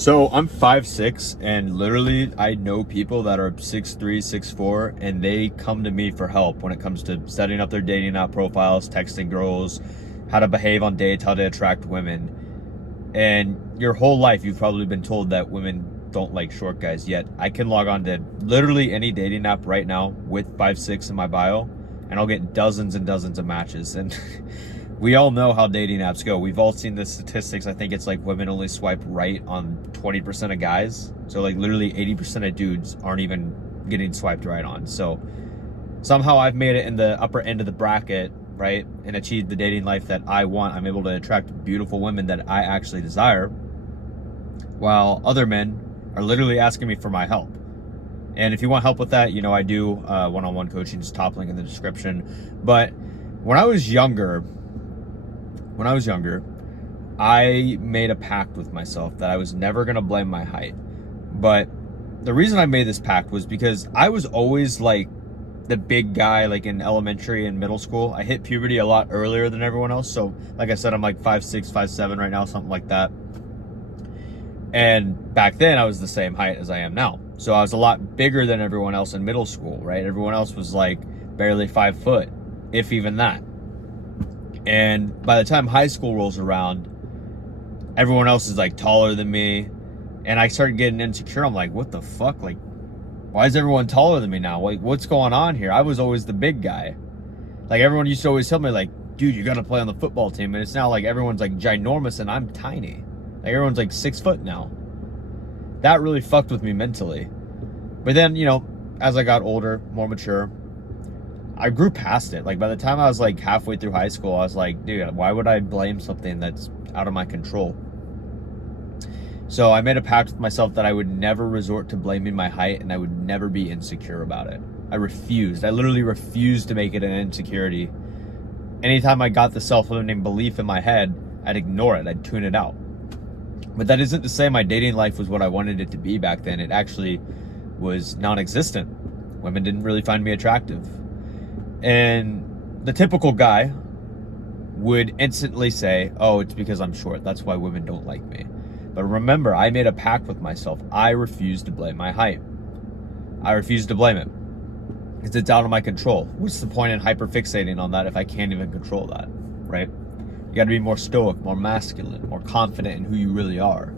So I'm 5'6", and literally I know people that are 6'3", 6'4", and they come to me for help when it comes to setting up their dating app profiles, texting girls, how to behave on dates, how to attract women. And your whole life you've probably been told that women don't like short guys, yet I can log on to literally any dating app right now with 5'6" in my bio, and I'll get dozens and dozens of matches. And we all know how dating apps go. We've all seen the statistics. I think it's like women only swipe right on 20% of guys. So like literally 80% of dudes aren't even getting swiped right on. So somehow I've made it in the upper end of the bracket, right? And achieved the dating life that I want. I'm able to attract beautiful women that I actually desire, while other men are literally asking me for my help. And if you want help with that, I do one-on-one coaching, just top link in the description. But when I was younger, I made a pact with myself that I was never going to blame my height. But the reason I made this pact was because I was always like the big guy, like in elementary and middle school. I hit puberty a lot earlier than everyone else. So like I said, I'm like 5'6", 5'7" right now, something like that. And back then I was the same height as I am now. So I was a lot bigger than everyone else in middle school, right? Everyone else was like barely 5 foot, if even that. And by the time high school rolls around, everyone else is like taller than me. And I started getting insecure. I'm like, what the fuck? Like, why is everyone taller than me now? Like, what's going on here? I was always the big guy. Like, everyone used to always tell me, like, dude, you got to play on the football team. And it's now like everyone's like ginormous and I'm tiny. Like, everyone's like 6 foot now. That really fucked with me mentally. But then, as I got older, more mature, I grew past it. Like, by the time I was like halfway through high school, I was like, dude, why would I blame something that's out of my control? So I made a pact with myself that I would never resort to blaming my height, and I would never be insecure about it. I literally refused to make it an insecurity. Anytime I got the self-limiting belief in my head, I'd ignore it. I'd tune it out. But that isn't to say my dating life was what I wanted it to be back then. It actually was non-existent. Women didn't really find me attractive. And the typical guy would instantly say, oh, it's because I'm short. That's why women don't like me. But remember, I made a pact with myself. I refuse to blame my height. I refuse to blame it because it's out of my control. What's the point in hyperfixating on that if I can't even control that, right? You got to be more stoic, more masculine, more confident in who you really are.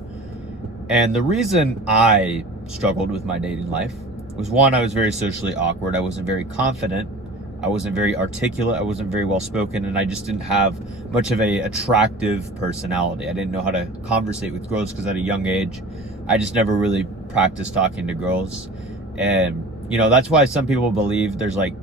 And the reason I struggled with my dating life was, one, I was very socially awkward. I wasn't very confident. I wasn't very articulate. I wasn't very well spoken, and I just didn't have much of a attractive personality. I didn't know how to conversate with girls because at a young age, I just never really practiced talking to girls. And, that's why some people believe there's like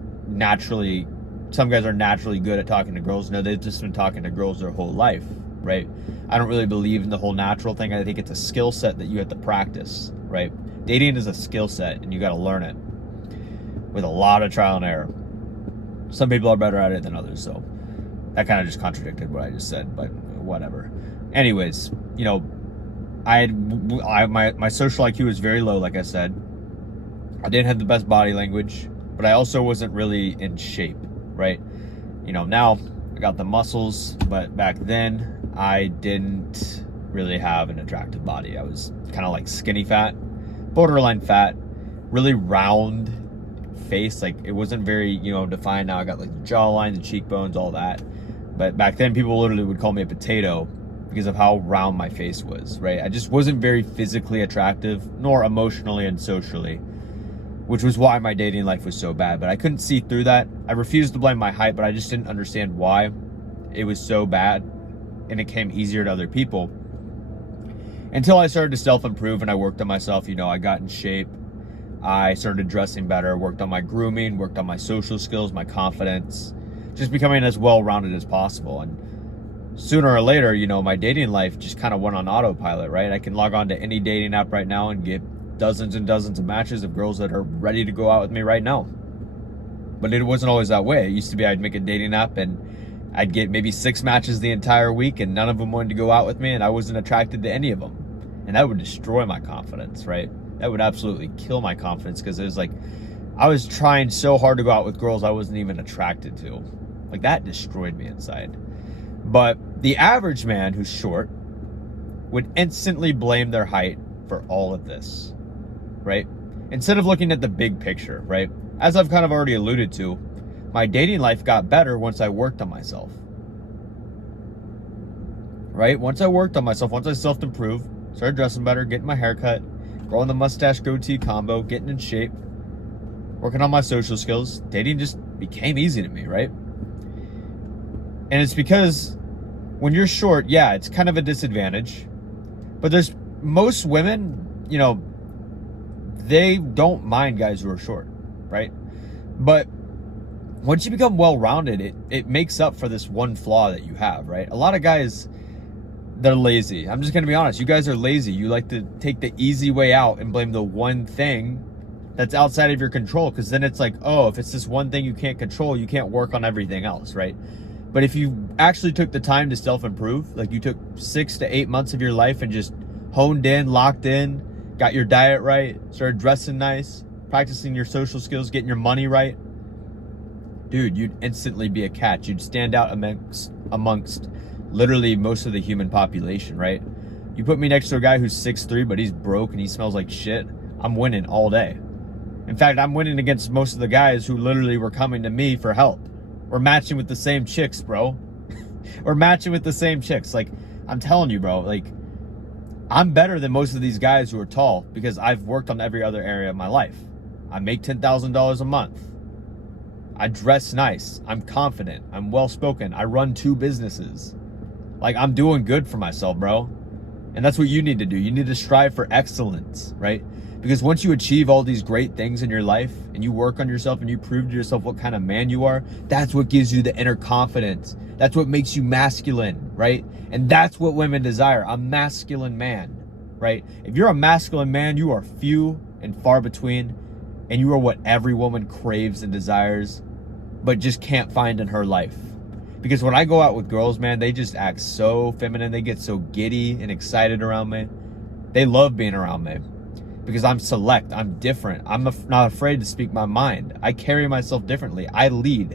some guys are naturally good at talking to girls. No, they've just been talking to girls their whole life, right? I don't really believe in the whole natural thing. I think it's a skill set that you have to practice, right? Dating is a skill set, and you got to learn it with a lot of trial and error. Some people are better at it than others, so that kind of just contradicted what I just said, but whatever. Anyways, my social IQ was very low, like I said. I didn't have the best body language, but I also wasn't really in shape, right? Now I got the muscles, but back then I didn't really have an attractive body. I was kind of like skinny fat, borderline fat, really round face. Like, it wasn't very defined. Now I got like the jawline, the cheekbones, all that. But back then people literally would call me a potato because of how round my face was, right? I just wasn't very physically attractive, nor emotionally and socially, which was why my dating life was so bad. But I couldn't see through that. I refused to blame my height, but I just didn't understand why it was so bad and it came easier to other people, until I started to self-improve and I worked on myself. I got in shape. I started dressing better, worked on my grooming, worked on my social skills, my confidence, just becoming as well-rounded as possible. And sooner or later, my dating life just kind of went on autopilot, right? I can log on to any dating app right now and get dozens and dozens of matches of girls that are ready to go out with me right now. But it wasn't always that way. It used to be I'd make a dating app and I'd get maybe 6 matches the entire week, and none of them wanted to go out with me, and I wasn't attracted to any of them. And that would destroy my confidence, right? That would absolutely kill my confidence, because it was like I was trying so hard to go out with girls I wasn't even attracted to. Like, that destroyed me inside. But the average man who's short would instantly blame their height for all of this, right? Instead of looking at the big picture, right? As I've kind of already alluded to, my dating life got better once I worked on myself, right? Once I worked on myself, once I self-improved, started dressing better, getting my hair cut, growing the mustache goatee combo, getting in shape, working on my social skills, dating just became easy to me, right? And it's because when you're short, yeah, it's kind of a disadvantage, but there's most women, you know, they don't mind guys who are short, right? But once you become well-rounded, it makes up for this one flaw that you have, right? A lot of guys, they're lazy. I'm just going to be honest. You guys are lazy. You like to take the easy way out and blame the one thing that's outside of your control, because then it's like, oh, if it's this one thing you can't control, you can't work on everything else, right? But if you actually took the time to self-improve, like you took 6 to 8 months of your life and just honed in, locked in, got your diet right, started dressing nice, practicing your social skills, getting your money right, dude, you'd instantly be a catch. You'd stand out amongst literally most of the human population, right? You put me next to a guy who's 6'3", but he's broke and he smells like shit, I'm winning all day. In fact, I'm winning against most of the guys who literally were coming to me for help. We're matching with the same chicks, bro. We're matching with the same chicks. Like, I'm telling you, bro, like, I'm better than most of these guys who are tall because I've worked on every other area of my life. I make $10,000 a month. I dress nice. I'm confident. I'm well-spoken. I run 2 businesses. Like, I'm doing good for myself, bro. And that's what you need to do. You need to strive for excellence, right? Because once you achieve all these great things in your life and you work on yourself and you prove to yourself what kind of man you are, that's what gives you the inner confidence. That's what makes you masculine, right? And that's what women desire, a masculine man, right? If you're a masculine man, you are few and far between, and you are what every woman craves and desires, but just can't find in her life. Because when I go out with girls, man, they just act so feminine. They get so giddy and excited around me. They love being around me. Because I'm select, I'm different. I'm not afraid to speak my mind. I carry myself differently. I lead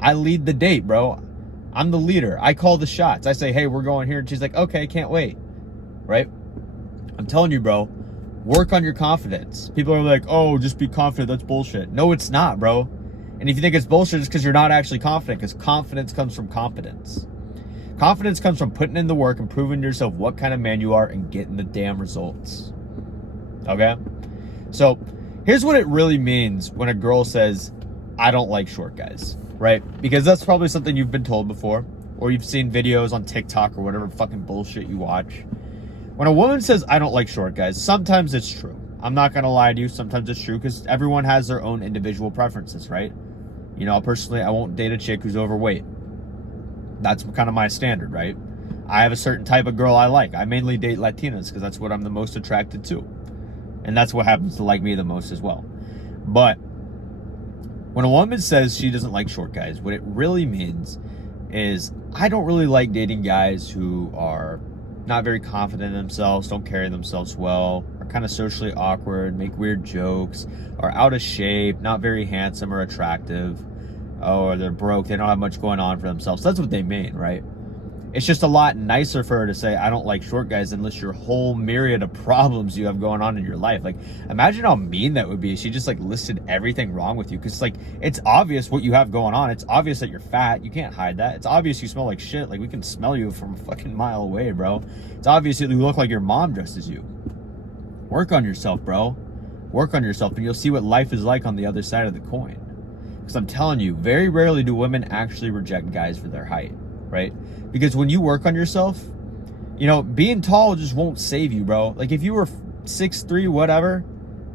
the date, bro. I'm the leader. I call the shots. I say, hey, we're going here. And she's like, okay, can't wait. Right? I'm telling you, bro, work on your confidence. People are like, oh, just be confident. That's bullshit. No, it's not, bro. And if you think it's bullshit, it's because you're not actually confident, because confidence comes from competence. Confidence comes from putting in the work and proving to yourself what kind of man you are and getting the damn results. Okay? So here's what it really means when a girl says, I don't like short guys, right? Because that's probably something you've been told before, or you've seen videos on TikTok or whatever fucking bullshit you watch. When a woman says, I don't like short guys, sometimes it's true. I'm not going to lie to you. Sometimes it's true, because everyone has their own individual preferences, right? You know, personally, I won't date a chick who's overweight. That's kind of my standard, right? I have a certain type of girl I like. I mainly date Latinas because that's what I'm the most attracted to. And that's what happens to like me the most as well. But when a woman says she doesn't like short guys, what it really means is, I don't really like dating guys who are not very confident in themselves, don't carry themselves well, are kind of socially awkward, make weird jokes, are out of shape, not very handsome or attractive, or they're broke, they don't have much going on for themselves. That's what they mean, right? It's just a lot nicer for her to say, I don't like short guys, than list your whole myriad of problems you have going on in your life. Like, imagine how mean that would be if she just, like, listed everything wrong with you. Because, like, it's obvious what you have going on. It's obvious that you're fat. You can't hide that. It's obvious you smell like shit. Like, we can smell you from a fucking mile away, bro. It's obvious that you look like your mom dresses you. Work on yourself, bro. Work on yourself, and you'll see what life is like on the other side of the coin. Because I'm telling you, very rarely do women actually reject guys for their height, right? Because when you work on yourself, you know, being tall just won't save you, bro. Like, if you were 6'3", whatever,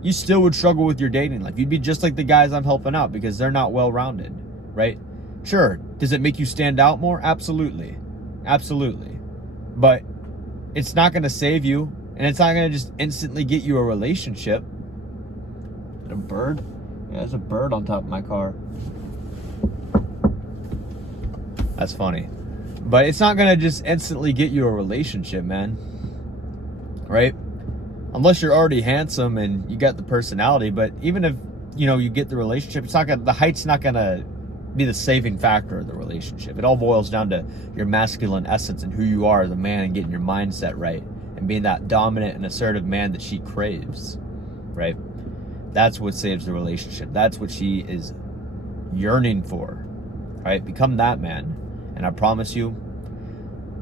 you still would struggle with your dating life. You'd be just like the guys I'm helping out because they're not well-rounded, right? Sure, does it make you stand out more? Absolutely. Absolutely. But it's not going to save you, and it's not going to just instantly get you a relationship. Is that a bird? Yeah, there's a bird on top of my car. That's funny. But it's not going to just instantly get you a relationship, man. Right? Unless you're already handsome and you got the personality. But even if, you know, you get the relationship, it's not gonna, the height's not going to be the saving factor of the relationship. It all boils down to your masculine essence and who you are as a man, and getting your mindset right and being that dominant and assertive man that she craves, right? That's what saves the relationship. That's what she is yearning for, right? Become that man, and I promise you,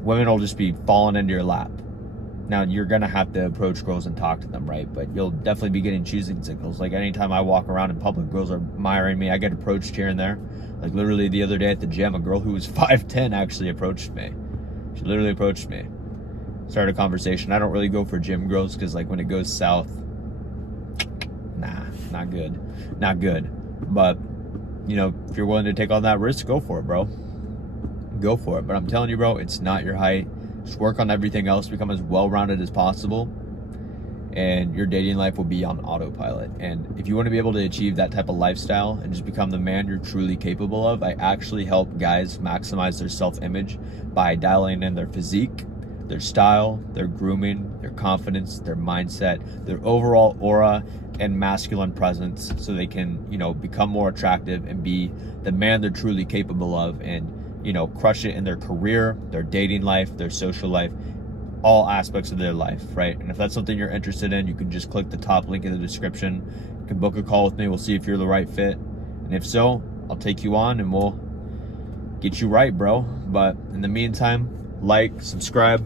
women will just be falling into your lap. Now, you're going to have to approach girls and talk to them, right? But you'll definitely be getting choosing signals. Like, anytime I walk around in public, girls are admiring me. I get approached here and there. Like, literally the other day at the gym, a girl who was 5'10" actually approached me. She literally approached me. Started a conversation. I don't really go for gym girls because, like, when it goes south, nah, not good. Not good. But, you know, if you're willing to take on that risk, go for it, bro. Go for it. But I'm telling you, bro, it's not your height. Just work on everything else, become as well-rounded as possible, and your dating life will be on autopilot. And if you want to be able to achieve that type of lifestyle and just become the man you're truly capable of, I actually help guys maximize their self-image by dialing in their physique, their style, their grooming, their confidence, their mindset, their overall aura and masculine presence, so they can, you know, become more attractive and be the man they're truly capable of, and, you know, crush it in their career, their dating life, their social life, all aspects of their life, right? And if that's something you're interested in, you can just click the top link in the description. You can book a call with me. We'll see if you're the right fit. And if so, I'll take you on and we'll get you right, bro. But in the meantime, like, subscribe.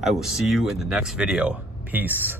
I will see you in the next video. Peace.